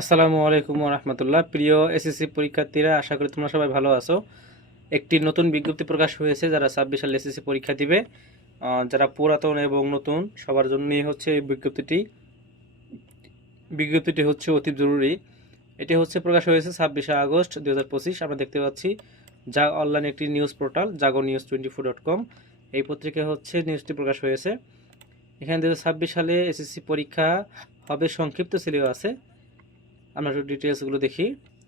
আসসালামু আলাইকুম রহমতুল্লাহ প্রিয় এসএসসি পরীক্ষার্থীরা, আশা করি তোমরা সবাই ভালো আছো। একটি নতুন বিজ্ঞপ্তি প্রকাশ হয়েছে, যারা ছাব্বিশ সালে এসএসসি পরীক্ষা দিবে যারা পুরাতন এবং নতুন, সবার জন্যই হচ্ছে এই বিজ্ঞপ্তিটি। বিজ্ঞপ্তিটি হচ্ছে অতি জরুরি। এটি হচ্ছে প্রকাশ হয়েছে ছাব্বিশে আগস্ট দু হাজার পঁচিশ। আমরা দেখতে পাচ্ছি যা অনলাইন একটি news portal Jago news twenty four dot com এই পত্রিকায় হচ্ছে নিউজটি প্রকাশ হয়েছে। এখানে দু হাজার ছাব্বিশ সালে এসএসসি পরীক্ষা হবে, সংক্ষিপ্ত সিলেবাসে। আমরা একটু ডিটেলসগুলো দেখি।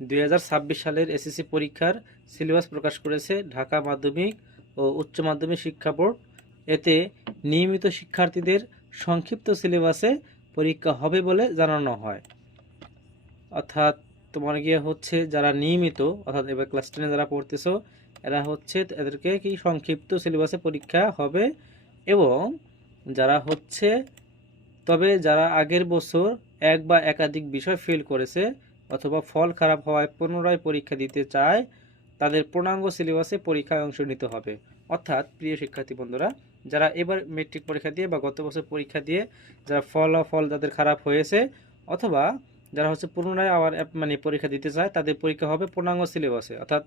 দুই হাজার ছাব্বিশ সালের এসএসসি পরীক্ষার সিলেবাস প্রকাশ করেছে ঢাকা মাধ্যমিক ও উচ্চ মাধ্যমিক শিক্ষা বোর্ড। এতে নিয়মিত শিক্ষার্থীদের সংক্ষিপ্ত সিলেবাসে পরীক্ষা হবে বলে জানানো হয়। অর্থাৎ তোমার গিয়ে হচ্ছে যারা নিয়মিত, অর্থাৎ এবার ক্লাস টেনে যারা পড়তেছো, এরা হচ্ছে এদেরকে কি সংক্ষিপ্ত সিলেবাসে পরীক্ষা হবে এবং যারা হচ্ছে, তবে যারা আগের বছর এক বা একাধিক বিষয় ফেল করেছে অথবা ফল খারাপ হওয়ায় পুনরায় পরীক্ষা দিতে চায়, তাদের পূর্ণাঙ্গ সিলেবাসে পরীক্ষায় অংশ নিতে হবে। অর্থাৎ, প্রিয় শিক্ষার্থী বন্ধুরা, যারা এবার মেট্রিক পরীক্ষা দিয়ে বা গত বছর পরীক্ষা দিয়ে যারা ফলাফল যাদের খারাপ হয়েছে অথবা যারা হচ্ছে পুনরায় আবার মানে পরীক্ষা দিতে চায়, তাদের পরীক্ষা হবে পূর্ণাঙ্গ সিলেবাসে অর্থাৎ,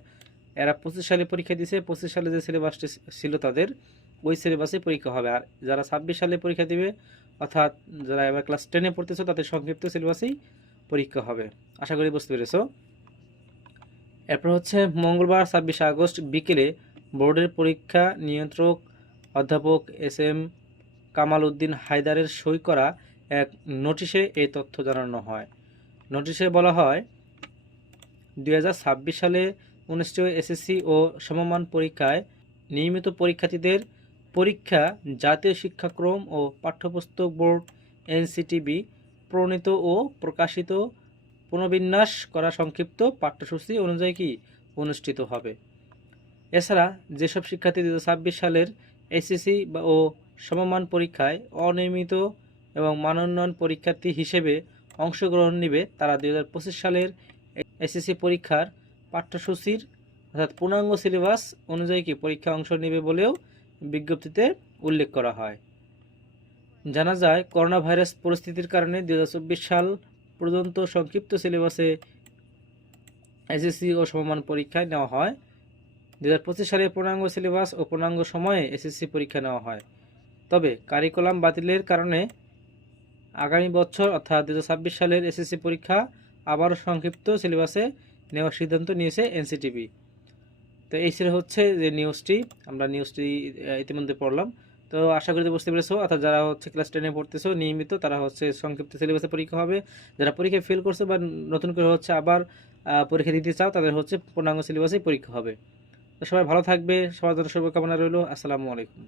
এরা পঁচিশ সালে পরীক্ষা দিয়েছে পঁচিশ সালে যে সিলেবাসটি ছিল তাদের, ওই সিলেবাসে পরীক্ষা হবে। আর যারা ছাব্বিশ সালে পরীক্ষা দিবে অর্থাৎ যারা এবার ক্লাস টেনে পড়তেছো, তাদের সংক্ষিপ্ত সিলেবাসেই পরীক্ষা হবে। আশা করি বুঝতে পেরেছ। এরপর হচ্ছে, মঙ্গলবার, ছাব্বিশে আগস্ট বিকেলে বোর্ডের পরীক্ষা নিয়ন্ত্রক অধ্যাপক এস এম কামাল উদ্দিন হায়দারের সই করা এক নোটিশে এই তথ্য জানানো হয়। নোটিশে বলা হয় দু হাজার ছাব্বিশ সালে অনুষ্ঠিত এসএসসি ও সমমান পরীক্ষায় নিয়মিত পরীক্ষার্থীদের পরীক্ষা, জাতীয় শিক্ষাক্রম ও পাঠ্যপুস্তক বোর্ড, এনসিটিবি, প্রণীত ও প্রকাশিত পুনর্বিন্যাস করা সংক্ষিপ্ত পাঠ্যসূচি অনুযায়ী কি অনুষ্ঠিত হবে? এছাড়া, যেসব শিক্ষার্থী দু সালের এসএসসি বা ও সমমান পরীক্ষায় অনিয়মিত এবং মানোন্নয়ন পরীক্ষার্থী হিসেবে অংশগ্রহণ নেবে, তারা দু হাজার পঁচিশ সালের এসএসসি পরীক্ষার পাঠ্যসূচির অর্থাৎ পূর্ণাঙ্গ সিলেবাস অনুযায়ী কি পরীক্ষা অংশ নেবে বলেও বিজ্ঞপ্তিতে উল্লেখ করা হয়। জানা যায় করোনা ভাইরাস পরিস্থিতির কারণে দু হাজার চব্বিশ সাল পর্যন্ত সংক্ষিপ্ত সিলেবাসে এসএসসি ও সমমান পরীক্ষায় নেওয়া হয়। দু সালে পূর্ণাঙ্গ সিলেবাস ও পূর্ণাঙ্গ সময়ে এসএসসি পরীক্ষা নেওয়া হয়। তবে কারিকুলাম বাতিলের কারণে আগামী বছর অর্থাৎ দু হাজার ছাব্বিশ সালের এসএসসি পরীক্ষা আবারও সংক্ষিপ্ত সিলেবাসে নেওয়ার সিদ্ধান্ত নিয়েছে এনসিটিভি। তো এই ছিল হচ্ছে যে নিউজটি আমরা নিউজটি ইতিমধ্যে পড়লাম। তো আশা করি বুঝতে পেরেছ। অর্থাৎ যারা হচ্ছে ক্লাস টেনে পড়তেছো, নিয়মিত তারা হচ্ছে সংক্ষিপ্ত সিলেবাসে পরীক্ষা হবে। যারা পরীক্ষায় ফেল করছে বা নতুন করে হচ্ছে আবার পরীক্ষা দিতে চাও, তাদের হচ্ছে পূর্ণাঙ্গ সিলেবাসেই পরীক্ষা হবে। তো সবাই ভালো থাকবে। সবার জন্য শুভকামনা রইল। আসসালামু আলাইকুম।